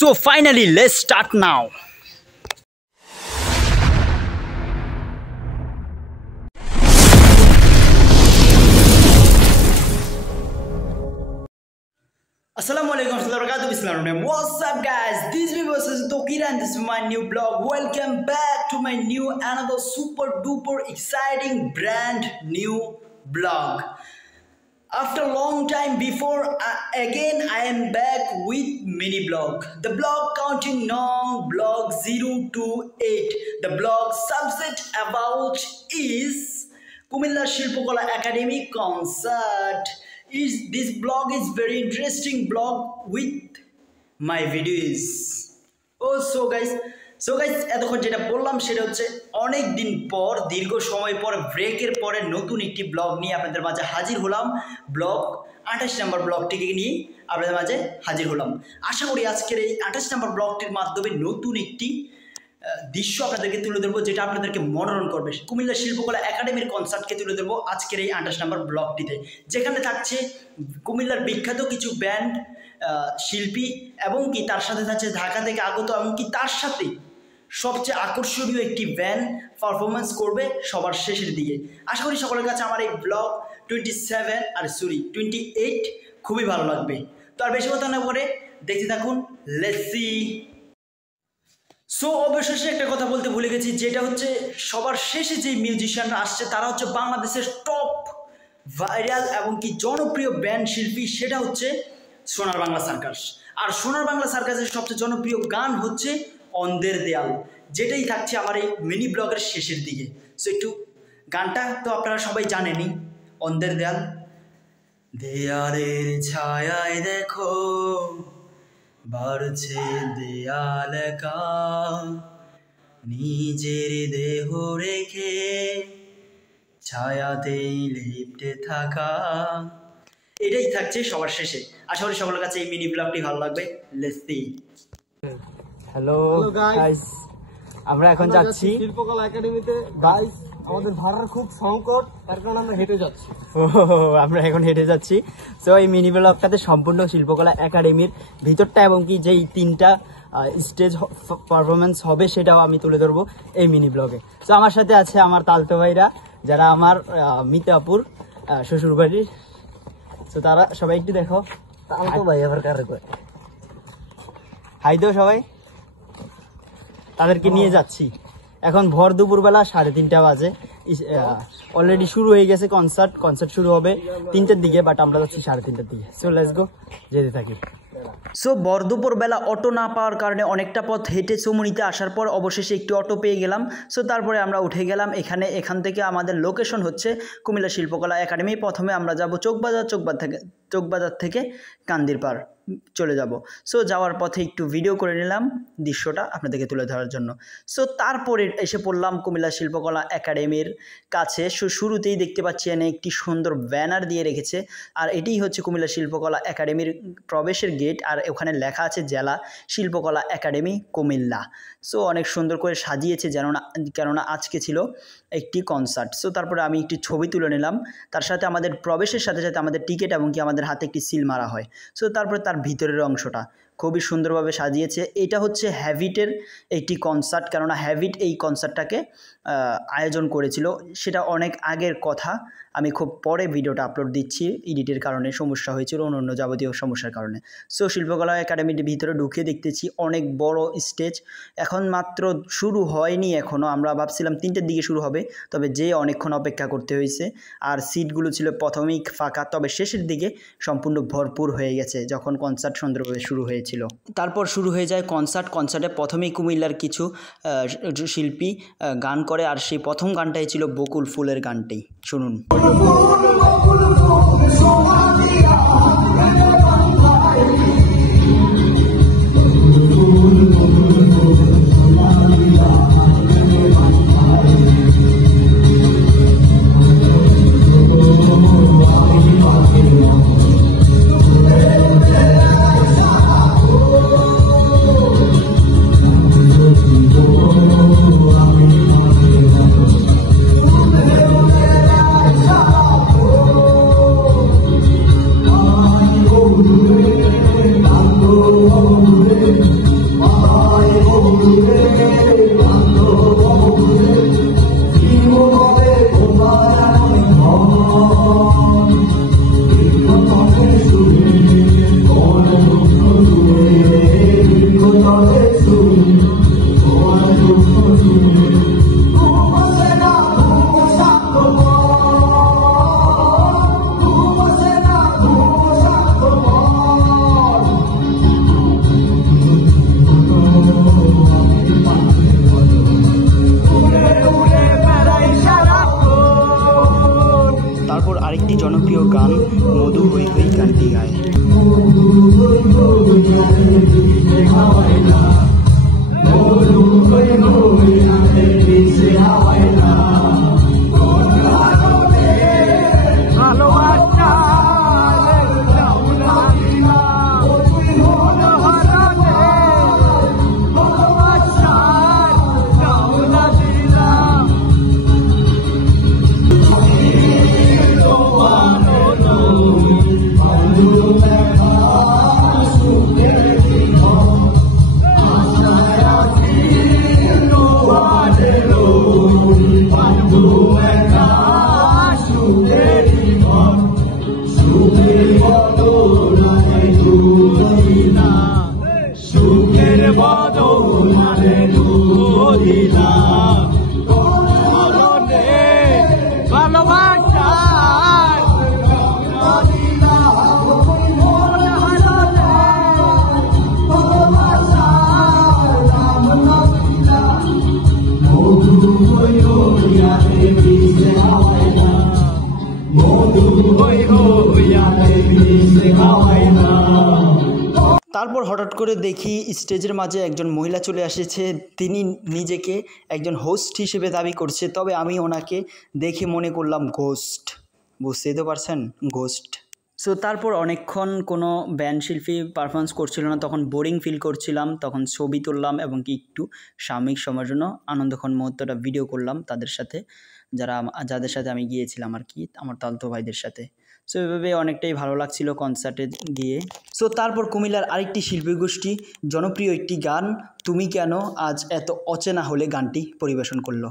So finally, let's start now. Assalamualaikum warahmatullahi wabarakatuh. What's up guys? This is versus Tokira and this is my new blog. Welcome back to my new another super duper exciting brand new blog. After a long time before, again I am back with mini blog. The blog counting long blog 0 to 8. The blog subject about is Kumilla Shilpokola Academy concert. This blog is very interesting blog with my videos. Oh so guys এতক্ষণ যেটা বললাম সেটা হচ্ছে অনেক দিন পর দীর্ঘ সময় পর ব্রেকের পরে নতুন একটি ব্লগ নিয়ে আপনাদের মাঝে হাজির হলাম। ব্লগ 28 নম্বর ব্লগটিকে নিয়ে আপনাদের মাঝে হাজির হলাম। আশা করি আজকের এই 28 নম্বর ব্লগটির মাধ্যমে নতুন একটি দৃশ্য আপনাদেরকে তুলে ধরবো যেটা আপনাদেরকে মনোরঞ্জন করবে। কুমিল্লা শিল্পকলা একাডেমির কনসার্টকে তুলে ধরবো আজকের এই 28 নম্বর ব্লগটিতে, যেখানে থাকছে কুমিল্লার বিখ্যাত কিছু ব্যান্ড শিল্পী এবং কি তার সাথে থাকছে ঢাকা থেকে আগত এবং কি তার সাথে সবচেয়ে আকর্ষণীয় একটি ব্যান্ড পারফরমেন্স করবে সবার শেষের দিকে। আশা করি সকলের কাছে আমার এই ব্লগ 28 খুবই ভালো লাগবে। তো আর বেশি কথা না বলে দেখতে থাকুন, লেটস সি। সো অবশেষে একটা কথা বলতে ভুলে গেছি, যেটা হচ্ছে সবার শেষে যে মিউজিশিয়ানরা আসছে তারা হচ্ছে বাংলাদেশের টপ ভাইরাল এবং কি জনপ্রিয় ব্যান্ড শিল্পী, সেটা হচ্ছে সোনার বাংলা সার্কাস। আর সোনার বাংলা সার্কাসের সবচেয়ে জনপ্রিয় গান হচ্ছে অন্ধের দেয়াল, যেটাই থাকছে আমার এই মিনি ব্লগের শেষের দিকে। সো একটু গানটা তো আপনারা সবাই জানেনই, অন্ধের দেয়াল। দেয়ালের ছায়ায় দেখো বাড়ছে দেয়াল একা, নিজের দেহ রেখে ছায়াতেই লিপ্টে থাকা, এটাই থাকছে সবার শেষে। আশা করি সকলের কাছে এই মিনি ব্লগটি ভালো লাগবে। Let's see. হ্যালো গাইস, আমরা এখন যাচ্ছি শিল্পকলা একাডেমিতে। গাইস আমাদের ভাড়ার খুব সংকট, তার কারণে আমরা হেঁটে যাচ্ছি। আমরা এখন হেঁটে যাচ্ছি। সো এই মিনি ব্লগটাতে সম্পূর্ণ শিল্পকলা একাডেমির ভিতরটা এবং কি যেই 3টা স্টেজ পারফরমেন্স হবে সেটাও আমি তুলে ধরবো এই মিনি ব্লগে। সো আমার সাথে আছে আমার তালতো ভাইরা, যারা আমার মিতাপুর শ্বশুর বাড়ির। তো তারা সবাই একটু দেখো, তালতো ভাই আবার কারে কয়, হাই দাও সবাই। তাদেরকে নিয়ে যাচ্ছি। এখন ভর দুপুরবেলা 3:30 বাজে, অলরেডি শুরু হয়ে গেছে কনসার্ট শুরু হবে 3টার দিকে, বাট আমরা যাচ্ছি 3:30টার দিকে। সো লেটস গো, যেতে থাকি। সো বরদুপুরবেলা অটো না পাওয়ার কারণে অনেকটা পথ হেঁটে চৌমুনিতে আসার পর অবশেষে একটি অটো পেয়ে গেলাম। সো তারপরে আমরা উঠে গেলাম এখান থেকে আমাদের লোকেশন হচ্ছে কুমিল্লা শিল্পকলা একাডেমি। প্রথমে আমরা যাব চকবাজার থেকে কান্দিরপাড় চলে যাব। সো যাওয়ার পথে একটু ভিডিও করে নিলাম দৃশ্যটা আপনাদেরকে তুলে ধরার জন্য। সো তারপরে এসে পড়লাম কুমিল্লা শিল্পকলা একাডেমির কাছে। শুরুতেই দেখতে পাচ্ছি এখানে একটি সুন্দর ব্যানার দিয়ে রেখেছে, আর এটিই হচ্ছে কুমিল্লা শিল্পকলা একাডেমির প্রবেশের গেট, আর ওখানে লেখা আছে জেলা শিল্পকলা একাডেমি কুমিল্লা। সো অনেক সুন্দর করে সাজিয়েছে কেননা আজকে ছিল একটি কনসার্ট। সো তারপরে আমি একটি ছবি তুলে নিলাম, তার সাথে আমাদের প্রবেশের সাথে সাথে আমাদের টিকিট এবং কি আমাদের হাতে একটি সিল মারা হয়। সো তারপরে তার ভিতরের অংশটা খুবই সুন্দরভাবে সাজিয়েছে। এটা হচ্ছে হ্যাভিটের একটি কনসার্ট, কেননা হ্যাভিট এই কনসার্টটাকে আয়োজন করেছিল। সেটা অনেক আগের কথা, আমি খুব পরে ভিডিওটা আপলোড দিচ্ছি, এডিটের কারণে সমস্যা হয়েছিল, অন্য যাবতীয় সমস্যার কারণে। সো শিল্পকলা একাডেমির ভিতরে ঢুকে দেখতেছি অনেক বড় স্টেজ, এখন মাত্র শুরু হয়নি এখনও। আমরা ভাবছিলাম 3টের দিকে শুরু হবে, তবে অনেকক্ষণ অপেক্ষা করতে হয়েছে। আর সিটগুলো ছিল প্রথমেই ফাঁকা, তবে শেষের দিকে সম্পূর্ণ ভরপুর হয়ে গেছে যখন কনসার্ট সুন্দরভাবে শুরু হয়েছিল। তারপর শুরু হয়ে যায় কনসার্টে প্রথমেই কুমিল্লার কিছু শিল্পী গান করে, আর সেই প্রথম গানটাই ছিল বকুল ফুলের গানটি। শুনুন। আরেকটি জনপ্রিয় গান মধু হই হই গানটি গায়। তারপর হঠাৎ করে দেখি স্টেজের মাঝে একজন মহিলা চলে এসেছে। তিনি নিজেকে একজন হোস্ট হিসেবে দাবি করছে, তবে আমি ওনাকে দেখে মনে করলাম ঘোস্ট। বুঝতেই তো পারছেন, ঘোস্ট। সো তারপর অনেকক্ষণ কোনো ব্যান্ড শিল্পী পারফরমেন্স করছিল না, তখন বোরিং ফিল করছিলাম, তখন ছবি তুললাম এবং কি একটু সাময়িক সময়ের জন্য আনন্দক্ষণ মুহূর্তটা ভিডিও করলাম তাদের সাথে, যাদের সাথে আমি গিয়েছিলাম আর কি, আমার তালতো ভাইদের সাথে। সো এভাবে অনেকটাই ভালো লাগছিল কনসার্টে গিয়ে। সো তারপর কুমিল্লার আরেকটি শিল্পী গোষ্ঠী জনপ্রিয় একটি গান তুমি কেন আজ এত অচেনা হলে গানটি পরিবেশন করলো।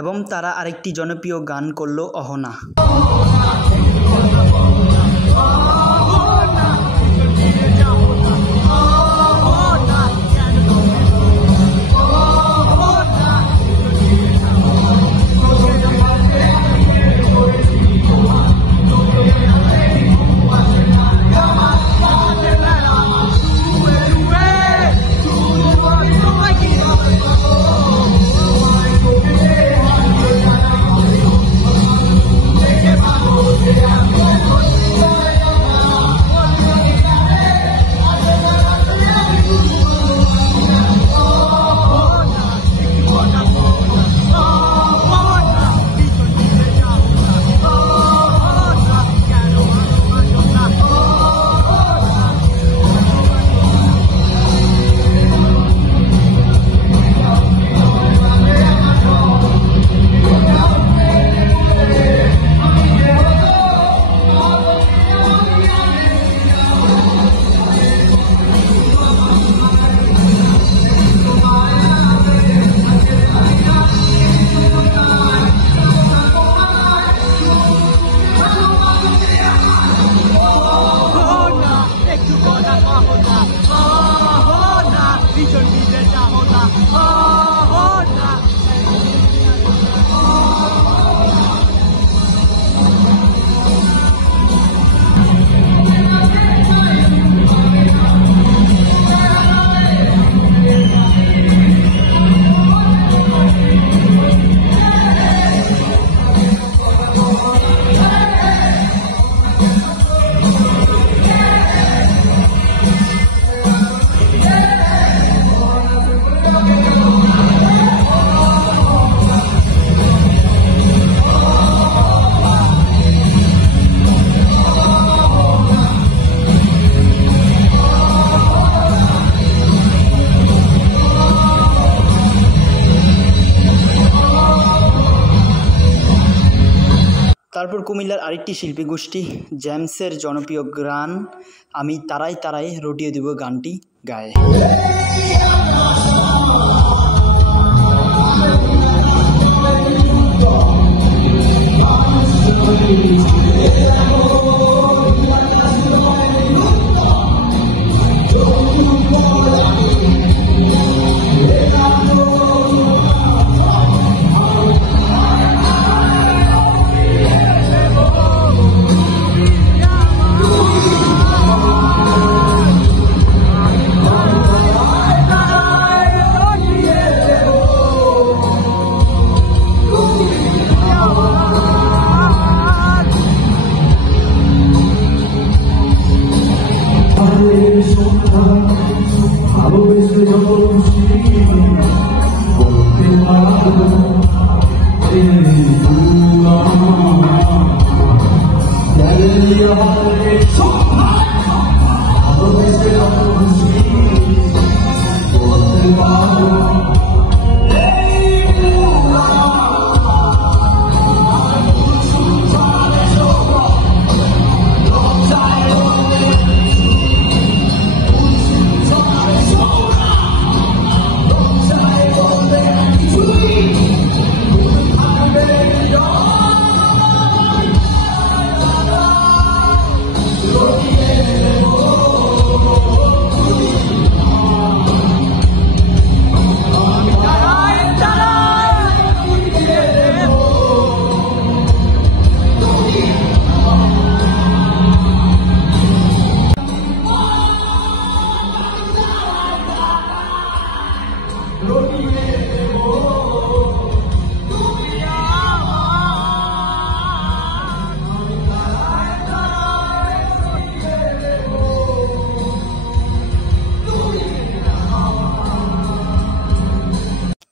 এবং তারা আরেকটি জনপ্রিয় গান করলো অহনা। তারপর কুমিল্লার আরেকটি শিল্পী গোষ্ঠী জেমসের জনপ্রিয় গান আমি তারাই তারাই রটিয়ে দেব গানটি গায়ে। So high!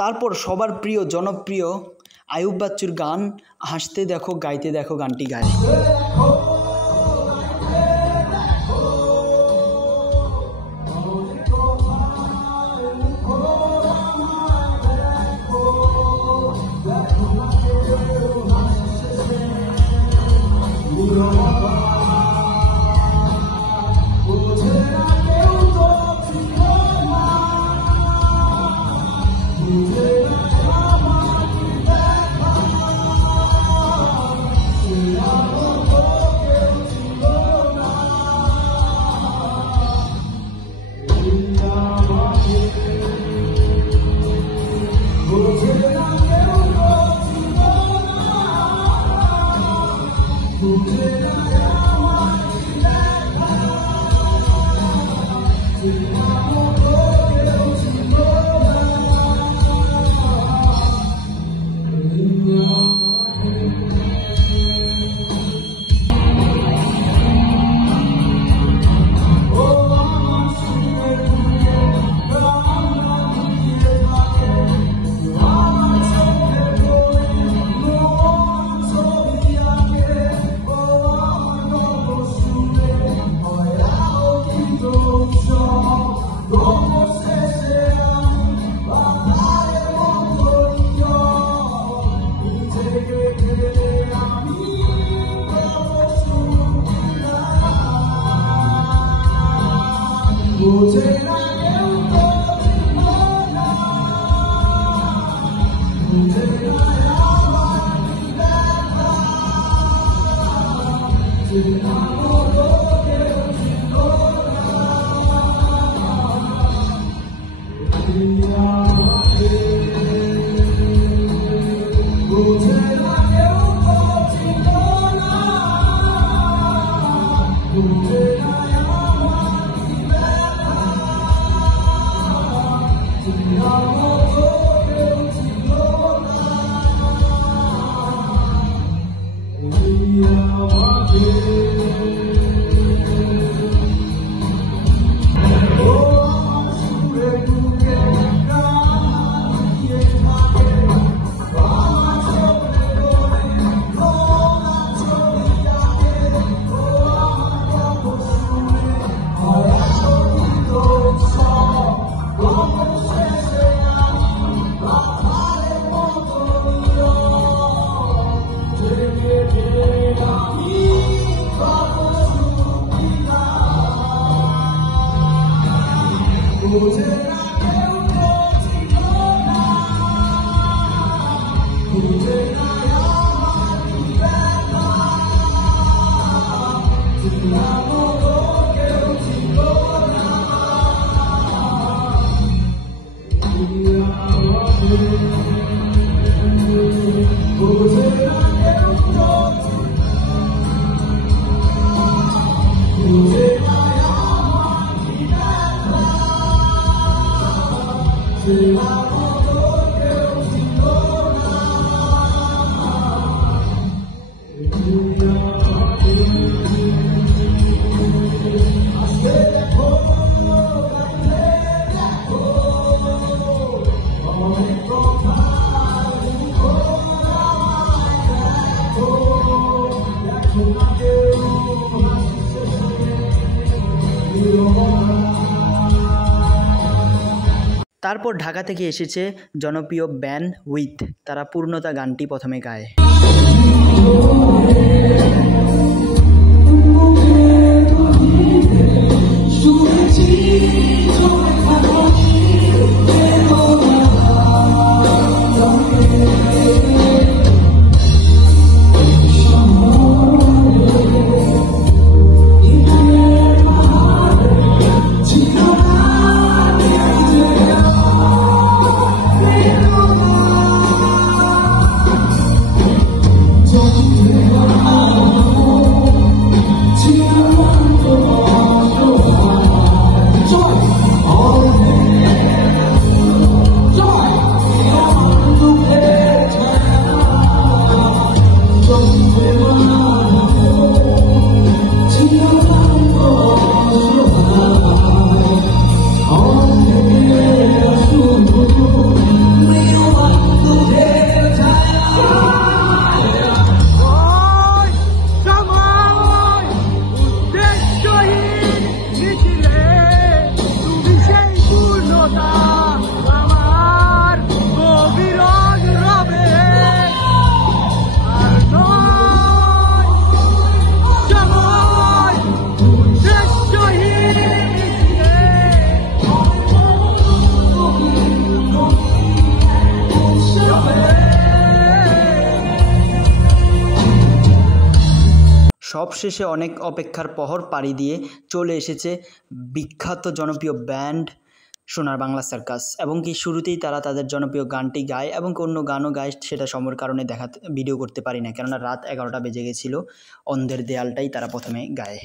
তারপর সবার প্রিয় জনপ্রিয় আয়ুব বাচ্চুর গান হাসতে দেখো গাইতে দেখো গানটি গায়। তারপর ঢাকা থেকে এসেছে জনপ্রিয় ব্যান্ড উইথ, তারা পূর্ণতা গানটি প্রথমে গায়। সবশেষে অনেক অপেক্ষার প্রহর পাড়ি দিয়ে চলে এসেছে বিখ্যাত জনপ্রিয় ব্যান্ড সোনার বাংলা সার্কাস, এবং কি শুরুতেই তারা তাদের জনপ্রিয় গানটি গায় এবং অন্য গানও গায়। সেটা সময়ের কারণে ভিডিও করতে পারি না, কেননা রাত 11টা বেজে গেছিলো। অন্ধের দেয়ালটাই তারা প্রথমে গায়।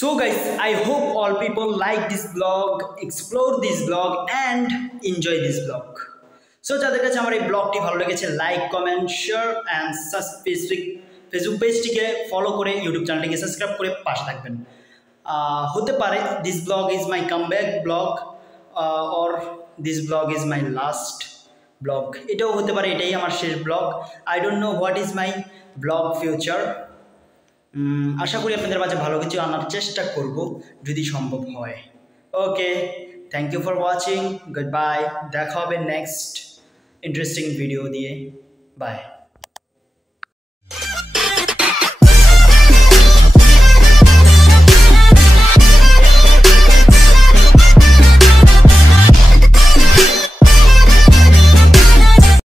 So guys, I hope all people like this vlog, explore this vlog and enjoy this vlog. So যাদের কাছে আমার এই ব্লগটি ভালো লেগেছে, like, comment, share and Facebook পেজটিকে ফলো করে ইউটিউব চ্যানেলটিকে সাবস্ক্রাইব করে পাশে থাকবেন। হতে পারে this blog is my comeback blog or this blog is my last blog, এটাও হতে পারে এটাই আমার শেষ ব্লগ। I don't know what is my blog future. আশা করি আপনাদের মাঝে ভালো কিছু আনার চেষ্টা করব যদি সম্ভব হয়। Okay, thank you for watching, good bye. দেখা হবে নেক্সট ইন্টারেস্টিং ভিডিও দিয়ে। বাই।